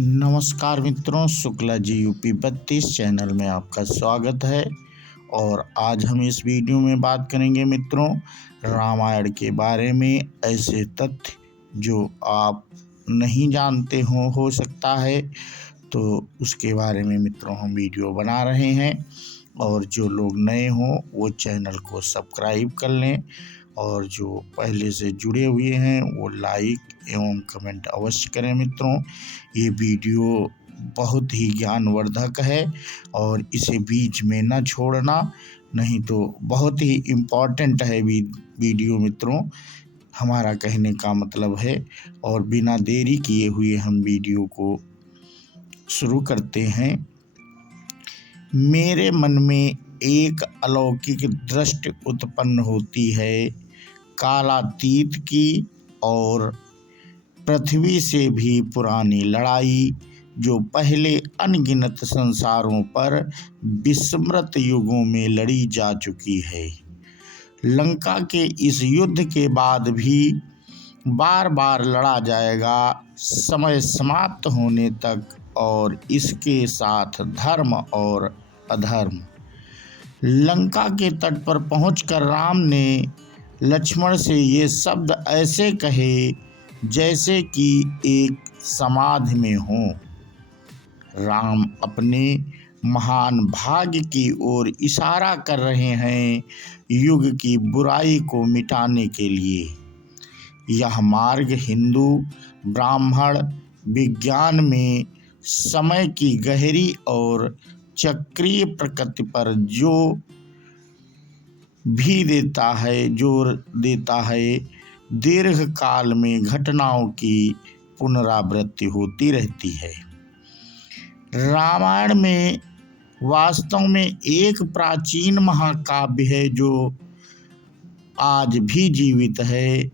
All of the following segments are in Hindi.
नमस्कार मित्रों, शुक्ला जी यूपी 32 चैनल में आपका स्वागत है। और आज हम इस वीडियो में बात करेंगे मित्रों रामायण के बारे में। ऐसे तथ्य जो आप नहीं जानते हो सकता है, तो उसके बारे में मित्रों हम वीडियो बना रहे हैं। और जो लोग नए हों वो चैनल को सब्सक्राइब कर लें, और जो पहले से जुड़े हुए हैं वो लाइक एवं कमेंट अवश्य करें मित्रों। ये वीडियो बहुत ही ज्ञानवर्धक है और इसे बीच में न छोड़ना, नहीं तो बहुत ही इम्पोर्टेंट है वीडियो मित्रों, हमारा कहने का मतलब है। और बिना देरी किए हुए हम वीडियो को शुरू करते हैं। मेरे मन में एक अलौकिक दृष्टि उत्पन्न होती है कालातीत की और पृथ्वी से भी पुरानी लड़ाई, जो पहले अनगिनत संसारों पर विस्मृत युगों में लड़ी जा चुकी है। लंका के इस युद्ध के बाद भी बार बार लड़ा जाएगा, समय समाप्त होने तक, और इसके साथ धर्म और अधर्म। लंका के तट पर पहुंचकर राम ने लक्ष्मण से ये शब्द ऐसे कहे जैसे कि एक समाधि में हों। राम अपने महान भाग्य की ओर इशारा कर रहे हैं, युग की बुराई को मिटाने के लिए। यह मार्ग हिंदू ब्राह्मण विज्ञान में समय की गहरी और चक्रीय प्रकृति पर जोर देता है। दीर्घ काल में घटनाओं की पुनरावृत्ति होती रहती है। रामायण में वास्तव में एक प्राचीन महाकाव्य है जो आज भी जीवित है।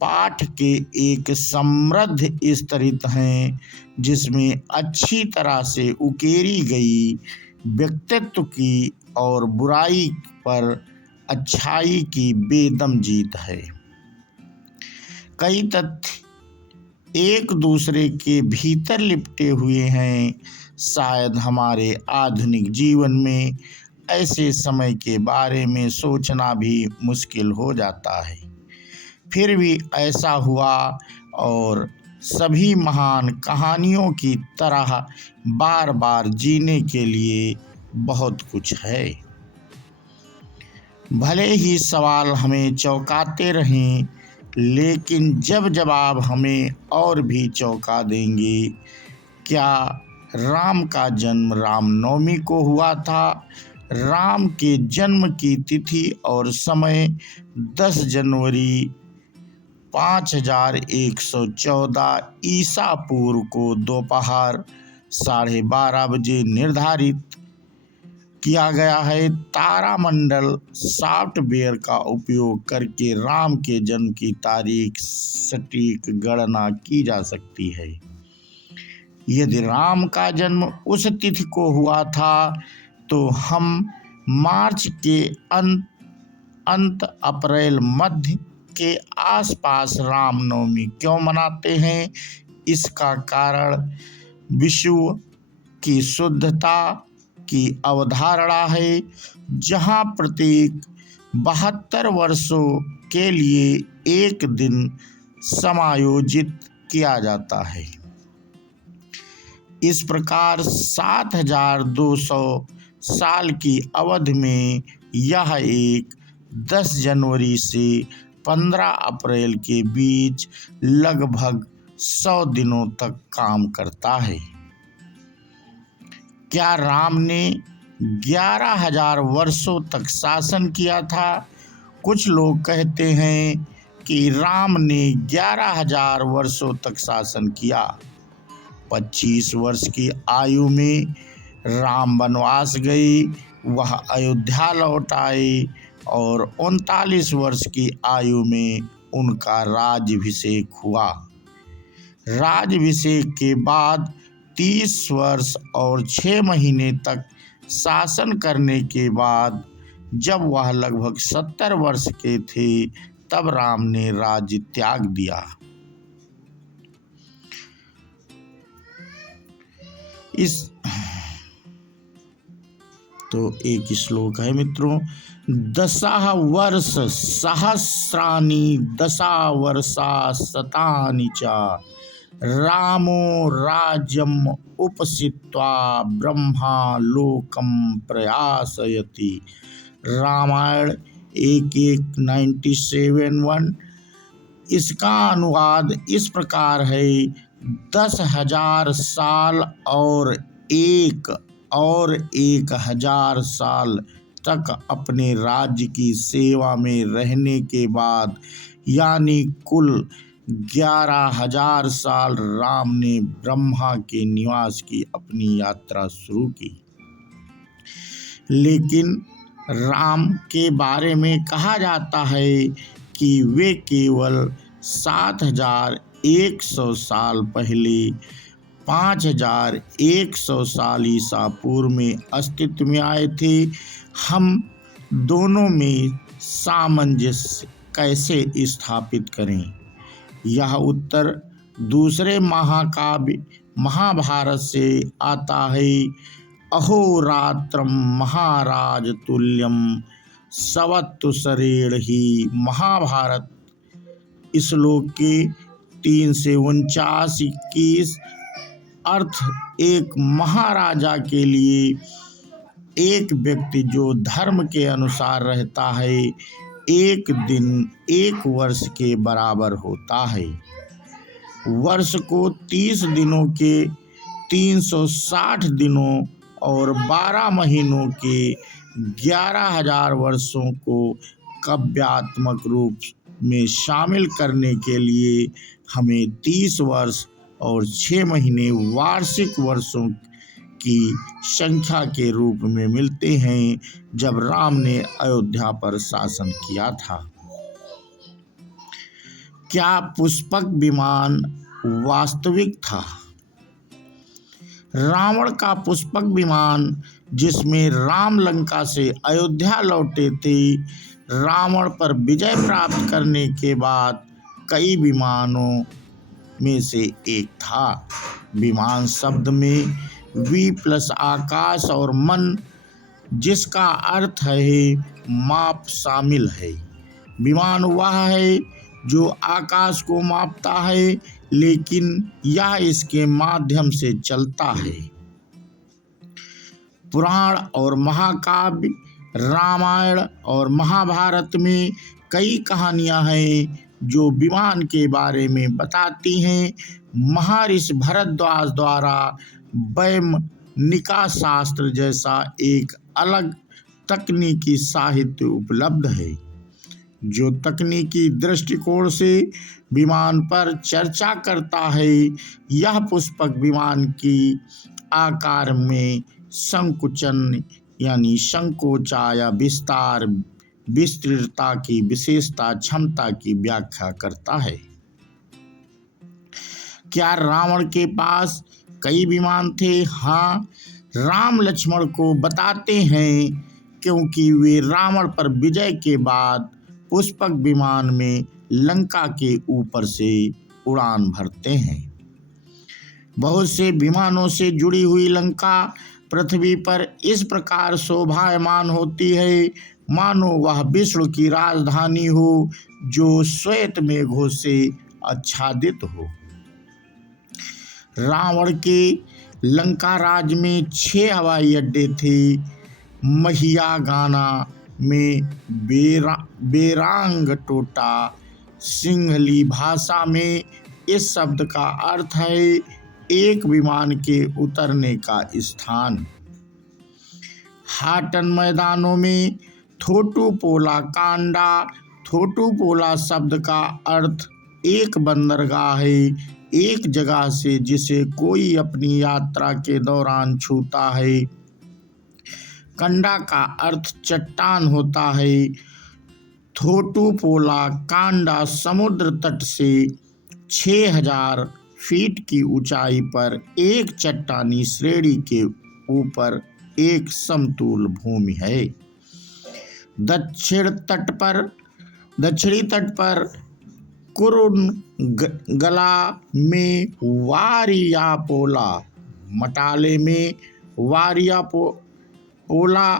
पाठ के एक समृद्ध स्तरित हैं जिसमें अच्छी तरह से उकेरी गई व्यक्तित्व की और बुराई पर अच्छाई की बेदम जीत है। कई तथ्य एक दूसरे के भीतर लिपटे हुए हैं। शायद हमारे आधुनिक जीवन में ऐसे समय के बारे में सोचना भी मुश्किल हो जाता है। फिर भी ऐसा हुआ, और सभी महान कहानियों की तरह बार बार जीने के लिए बहुत कुछ है। भले ही सवाल हमें चौंकाते रहें, लेकिन जब जवाब हमें और भी चौंका देंगे। क्या राम का जन्म रामनवमी को हुआ था? राम के जन्म की तिथि और समय 10 जनवरी 5114 ईसा पूर्व को दोपहर 12:30 बजे निर्धारित किया गया है। तारामंडल सॉफ्टवेयर का उपयोग करके राम के जन्म की तारीख सटीक गणना की जा सकती है। यदि राम का जन्म उस तिथि को हुआ था, तो हम मार्च के अंत अप्रैल मध्य के आसपास रामनवमी क्यों मनाते हैं? इसका कारण विश्व की शुद्धता की अवधारणा है, जहां प्रत्येक 72 वर्षों के लिए एक दिन समायोजित किया जाता है। इस प्रकार 7200 साल की अवधि में यह एक 10 जनवरी से 15 अप्रैल के बीच लगभग 100 दिनों तक काम करता है। क्या राम ने 11,000 वर्षों तक शासन किया था? कुछ लोग कहते हैं कि राम ने 11,000 वर्षों तक शासन किया। 25 वर्ष की आयु में राम वनवास गए, वह अयोध्या लौट आए, और 39 वर्ष की आयु में उनका राज्याभिषेक हुआ। राज्याभिषेक के बाद 30 वर्ष और 6 महीने तक शासन करने के बाद, जब वह लगभग 70 वर्ष के थे, तब राम ने राज्य त्याग दिया। इस तो एक श्लोक है मित्रों, दशः वर्ष सहस्राणि दशा वर्षा शतानि च रामो राज्यम उपसित्वा ब्रह्मा लोकम प्रयासयति। रामायण 1197:1। इसका अनुवाद इस प्रकार है, 10,000 साल और 1,000 साल तक अपने राज्य की सेवा में रहने के बाद, यानी कुल 11,000 साल राम ने ब्रह्मा के निवास की अपनी यात्रा शुरू की। लेकिन राम के बारे में कहा जाता है कि वे केवल 7,100 साल पहले 5,100 साल ईसा पूर्व में अस्तित्व में आए थे। हम दोनों में सामंजस्य कैसे स्थापित करें? यह उत्तर दूसरे महाकाव्य महाभारत से आता है। अहोरात्रम महाराज तुल्यम सवत्तुसरेण ही। महाभारत श्लोक के 3 से 49-21। अर्थ, एक महाराजा के लिए एक व्यक्ति जो धर्म के अनुसार रहता है, एक दिन 1 वर्ष के बराबर होता है। वर्ष को 30 दिनों के 360 दिनों और 12 महीनों के 11,000 वर्षों को काव्यात्मक रूप में शामिल करने के लिए हमें 30 वर्ष और 6 महीने वार्षिक वर्षों की संख्या के रूप में मिलते हैं, जब राम ने अयोध्या पर शासन किया था। क्या पुष्पक विमान वास्तविक था? रावण का पुष्पक विमान, जिसमें राम लंका से अयोध्या लौटे थे, रावण पर विजय प्राप्त करने के बाद कई विमानों में से एक था। विमान शब्द में वी प्लस आकाश और मन, जिसका अर्थ है माप, शामिल है। विमान वह है जो आकाश को मापता है, लेकिन यह इसके माध्यम से चलता है। पुराण और महाकाव्य रामायण और महाभारत में कई कहानियां हैं जो विमान के बारे में बताती हैं। महर्षि भरद्वाज द्वारा वैमनिका शास्त्र जैसा एक अलग तकनीकी साहित्य उपलब्ध है, जो तकनीकी दृष्टिकोण से विमान पर चर्चा करता है। यह पुष्पक विमान की आकार में संकुचन यानी संकोचा या विस्तार, विस्तृतता की विशेषता क्षमता की व्याख्या करता है। क्या रावण के पास कई विमान थे? हाँ, राम लक्ष्मण को बताते हैं, क्योंकि वे रावण पर विजय के बाद पुष्पक विमान में लंका के ऊपर से उड़ान भरते हैं। बहुत से विमानों से जुड़ी हुई लंका पृथ्वी पर इस प्रकार शोभायमान होती है, मानो वह विष्णु की राजधानी हो, जो श्वेत मेघों से आच्छादित हो। रावण के लंका राज में 6 हवाई अड्डे थे। महियागाना में बेरांगटोटा सिंहली भाषा में इस शब्द का अर्थ है एक विमान के उतरने का स्थान। हाटन मैदानों में थोटुपोला कांडा, थोटुपोला शब्द का अर्थ एक बंदरगाह है, एक जगह से जिसे कोई अपनी यात्रा के दौरान छूता है। कंडा का अर्थ चट्टान होता है। थोटुपोला कांडा समुद्र तट से 6,000 फीट की ऊंचाई पर एक चट्टानी श्रेणी के ऊपर एक समतल भूमि है। दक्षिणी तट पर कुरुनगला में वारियापोला मटाले में वारिया पोला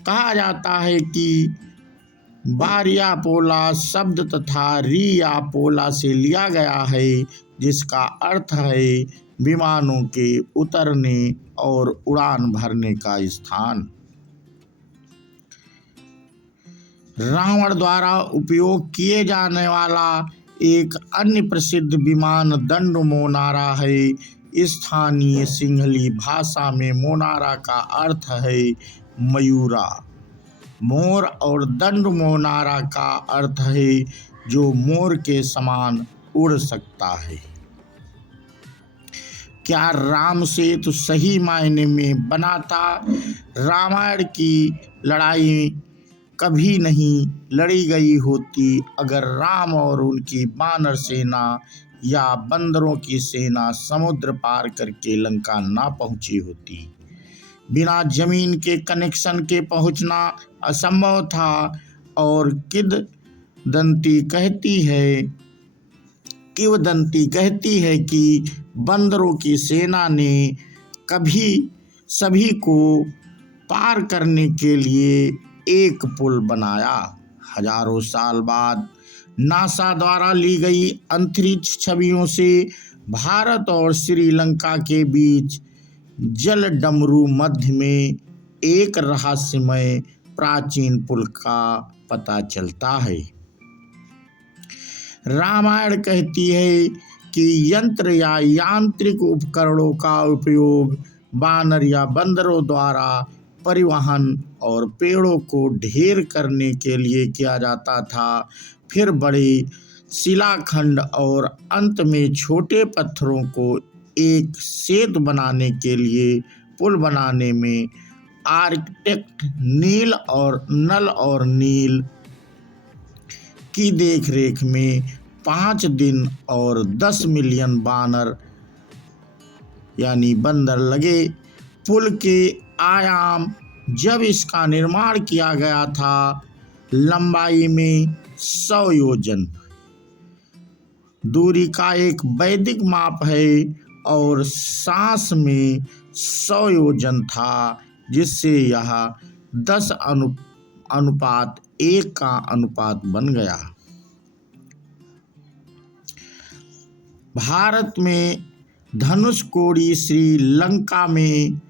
कहा जाता है कि वारिया पोला शब्द तथा रिया पोला से लिया गया है, जिसका अर्थ है विमानों के उतरने और उड़ान भरने का स्थान। रावण द्वारा उपयोग किए जाने वाला एक अन्य प्रसिद्ध विमान दंड मोनारा है। स्थानीय सिंहली भाषा में मोनारा का अर्थ है मयूरा मोर और दंड मोनारा का अर्थ है जो मोर के समान उड़ सकता है। क्या राम सेतु सही मायने में बना था? रामायण की लड़ाई कभी नहीं लड़ी गई होती अगर राम और उनकी वानर सेना या बंदरों की सेना समुद्र पार करके लंका ना पहुंची होती। बिना जमीन के कनेक्शन के पहुंचना असंभव था और किंवदंती कहती है कि बंदरों की सेना ने कभी सभी को पार करने के लिए एक पुल बनाया। हजारों साल बाद नासा द्वारा ली गई अंतरिक्ष छवियों से भारत और श्रीलंका के बीच जल डमरू मध्य में एक रहस्यमय प्राचीन पुल का पता चलता है। रामायण कहती है कि यंत्र या यांत्रिक उपकरणों का उपयोग वानर या बंदरों द्वारा परिवहन और पेड़ों को ढेर करने के लिए किया जाता था। फिर बड़े शिलाखंड और अंत में छोटे पत्थरों को एक सेतु बनाने के लिए पुल बनाने में आर्किटेक्ट नल और नील की देखरेख में 5 दिन और 10 मिलियन वानर यानी बंदर लगे। पुल के आयाम जब इसका निर्माण किया गया था लंबाई में 100 योजन दूरी का एक वैदिक माप है और सांस में 100 योजन था, जिससे यह 10:1 का अनुपात बन गया। भारत में धनुषकोडी श्रीलंका में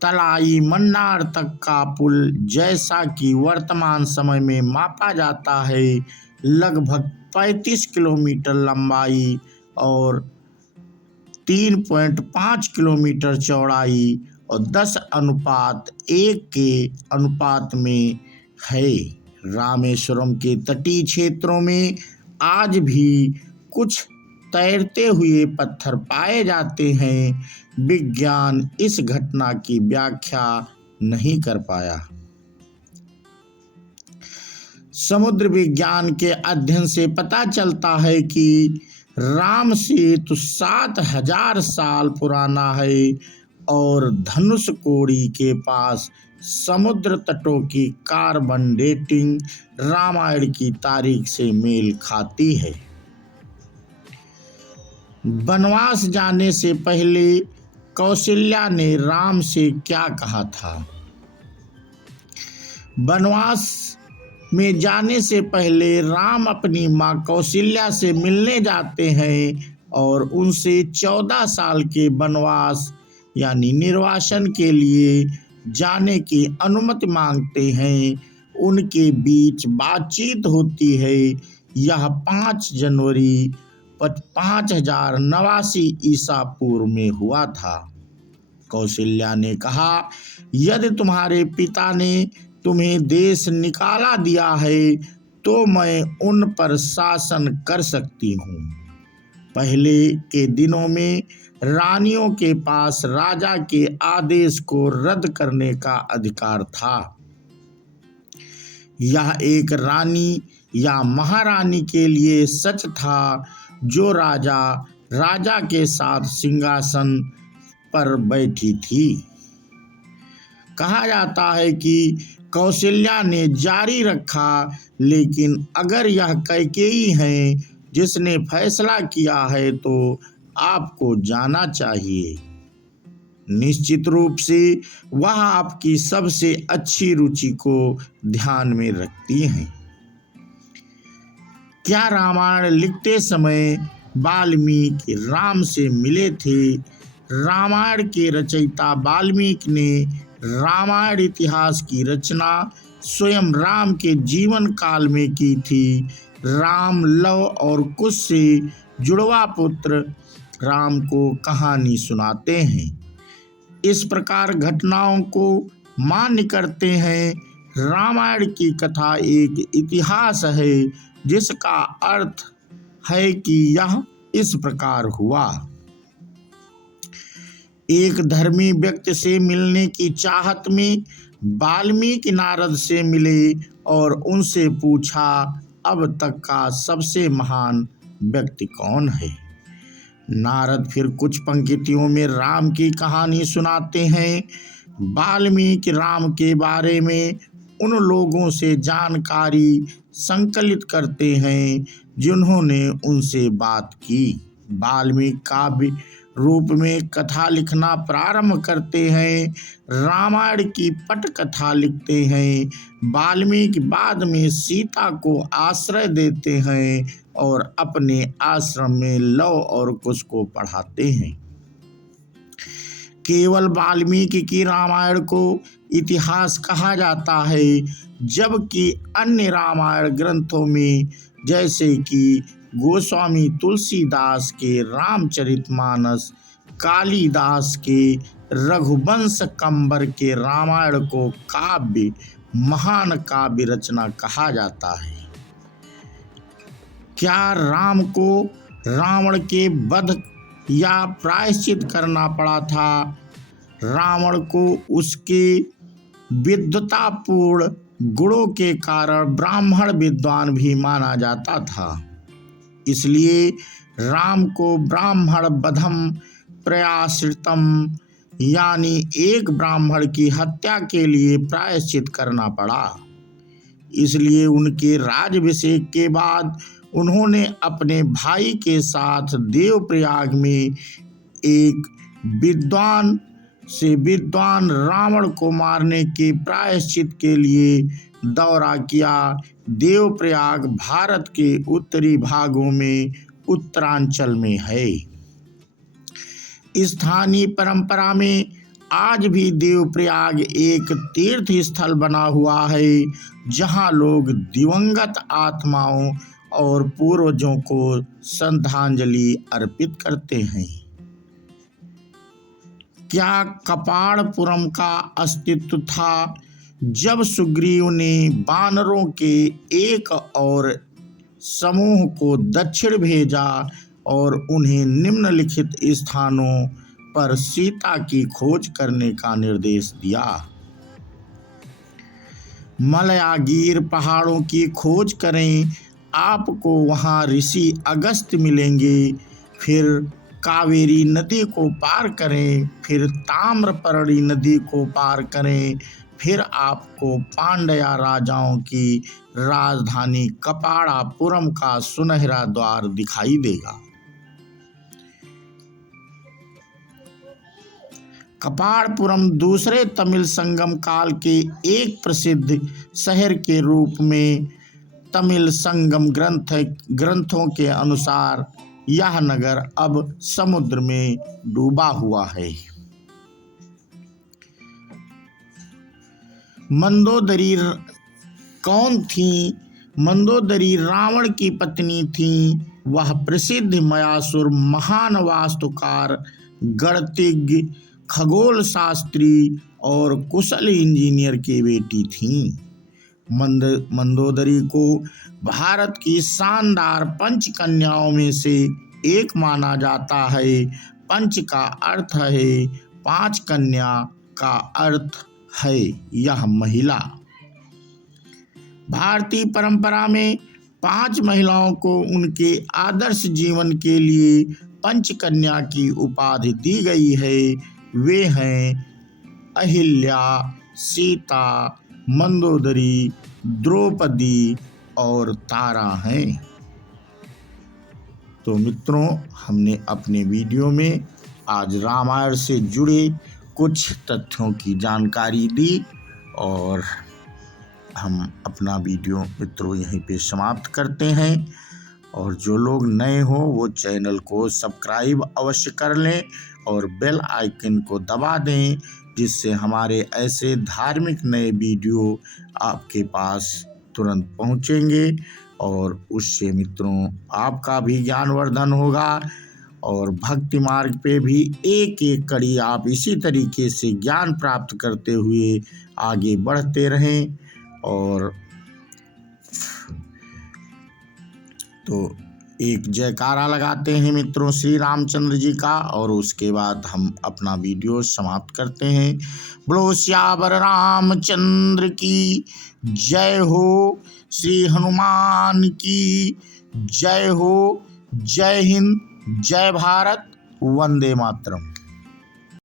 तलाई मन्नार तक का पुल जैसा कि वर्तमान समय में मापा जाता है लगभग 35 किलोमीटर लंबाई और 3.5 किलोमीटर चौड़ाई और 10:1 के अनुपात में है। रामेश्वरम के तटीय क्षेत्रों में आज भी कुछ तैरते हुए पत्थर पाए जाते हैं। विज्ञान इस घटना की व्याख्या नहीं कर पाया। समुद्र विज्ञान के अध्ययन से पता चलता है कि राम सेतु 7000 साल पुराना है और धनुषकोडी के पास समुद्र तटों की कार्बन डेटिंग रामायण की तारीख से मेल खाती है। वनवास जाने से पहले कौशल्या ने राम से क्या कहा था? वनवास में जाने से पहले राम अपनी मां कौशल्या से मिलने जाते हैं और उनसे 14 साल के वनवास यानी निर्वासन के लिए जाने की अनुमति मांगते हैं। उनके बीच बातचीत होती है। यह 5 जनवरी 5089 ईसा पूर्व में हुआ था। कौशल्या ने कहा, यदि तुम्हारे पिता ने तुम्हें देश निकाला दिया है तो मैं उन पर शासन कर सकती हूँ। पहले के दिनों में रानियों के पास राजा के आदेश को रद्द करने का अधिकार था। यह एक रानी या महारानी के लिए सच था जो राजा के साथ सिंहासन पर बैठी थी। कहा जाता है कि कौशल्या ने जारी रखा, लेकिन अगर यह कैकेयी है जिसने फैसला किया है तो आपको जाना चाहिए। निश्चित रूप से वह आपकी सबसे अच्छी रुचि को ध्यान में रखती हैं। क्या रामायण लिखते समय वाल्मीकि राम से मिले थे? रामायण के रचयिता वाल्मीकि ने रामायण इतिहास की रचना स्वयं राम के जीवन काल में की थी। राम, लव और कुश से जुड़वा पुत्र राम को कहानी सुनाते हैं। इस प्रकार घटनाओं को मान्य करते हैं। रामायण की कथा एक इतिहास है जिसका अर्थ है कि यह इस प्रकार हुआ। एक धर्मी व्यक्ति से मिलने की चाहत में वाल्मीकि नारद से मिले और उनसे पूछा, अब तक का सबसे महान व्यक्ति कौन है? नारद फिर कुछ पंक्तियों में राम की कहानी सुनाते हैं। वाल्मीकि राम के बारे में उन लोगों से जानकारी संकलित करते हैं जिन्होंने उनसे बात की। वाल्मीकि काव्य रूप में कथा लिखना प्रारंभ करते हैं। रामायण की पटकथा लिखते हैं। वाल्मीकि बाद में सीता को आश्रय देते हैं और अपने आश्रम में लव और कुश को पढ़ाते हैं। केवल वाल्मीकि की रामायण को इतिहास कहा जाता है, जबकि अन्य रामायण ग्रंथों में जैसे कि गोस्वामी तुलसीदास के रामचरितमानस, कालिदास के रघुवंश कंबर के रामायण को काव्य, महान काव्य रचना कहा जाता है। क्या राम को रावण के वध या प्रायश्चित करना पड़ा था? रावण को उसके विद्वतापूर्ण गुणों के कारण ब्राह्मण विद्वान भी माना जाता था, इसलिए राम को ब्राह्मण वधम प्रयाश्रितम यानी एक ब्राह्मण की हत्या के लिए प्रायश्चित करना पड़ा। इसलिए उनके राज्याभिषेक के बाद उन्होंने अपने भाई के साथ देवप्रयाग में एक विद्वान से विद्वान रावण को मारने के प्रायश्चित के लिए दौरा किया। देवप्रयाग भारत के उत्तरी भागों में उत्तरांचल में है। स्थानीय परंपरा में आज भी देवप्रयाग एक तीर्थ स्थल बना हुआ है, जहां लोग दिवंगत आत्माओं और पूर्वजों को श्रद्धांजलि अर्पित करते हैं। क्या कपाड़पुरम का अस्तित्व था? जब सुग्रीव ने वानरों के एक और समूह को दक्षिण भेजा और उन्हें निम्नलिखित स्थानों पर सीता की खोज करने का निर्देश दिया। मलयागीर पहाड़ों की खोज करें, आपको वहां ऋषि अगस्त्य मिलेंगे। फिर कावेरी नदी को पार करें, फिर ताम्रपर्णी नदी को पार करें, फिर आपको पांड्या राजाओं की राजधानी कपाड़ापुरम का सुनहरा द्वार दिखाई देगा। कपाड़पुरम दूसरे तमिल संगम काल के एक प्रसिद्ध शहर के रूप में तमिल संगम ग्रंथों के अनुसार यह नगर अब समुद्र में डूबा हुआ है। मंदोदरी कौन थी? मंदोदरी रावण की पत्नी थी। वह प्रसिद्ध मयासुर महान वास्तुकार, गणितज्ञ, खगोल शास्त्री और कुशल इंजीनियर की बेटी थी। मंदोदरी को भारत की शानदार पंच कन्याओं में से एक माना जाता है। पंच का अर्थ है पांच, कन्या का अर्थ है यह महिला। भारतीय परंपरा में 5 महिलाओं को उनके आदर्श जीवन के लिए पंचकन्या की उपाधि दी गई है। वे हैं अहिल्या, सीता, मंदोदरी, द्रौपदी और तारा हैं। तो मित्रों, हमने अपने वीडियो में आज रामायण से जुड़े कुछ तथ्यों की जानकारी दी और हम अपना वीडियो मित्रों यहीं पे समाप्त करते हैं। और जो लोग नए हो वो चैनल को सब्सक्राइब अवश्य कर लें और बेल आइकन को दबा दें, जिससे हमारे ऐसे धार्मिक नए वीडियो आपके पास तुरंत पहुंचेंगे और उससे मित्रों आपका भी ज्ञानवर्धन होगा और भक्ति मार्ग पे भी एक एक कड़ी आप इसी तरीके से ज्ञान प्राप्त करते हुए आगे बढ़ते रहें। और तो एक जयकारा लगाते हैं मित्रों श्री रामचंद्र जी का और उसके बाद हम अपना वीडियो समाप्त करते हैं। बोलो सियावर रामचंद्र की जय हो, श्री हनुमान की जय हो। जय हिंद, जय भारत, वंदे मातरम।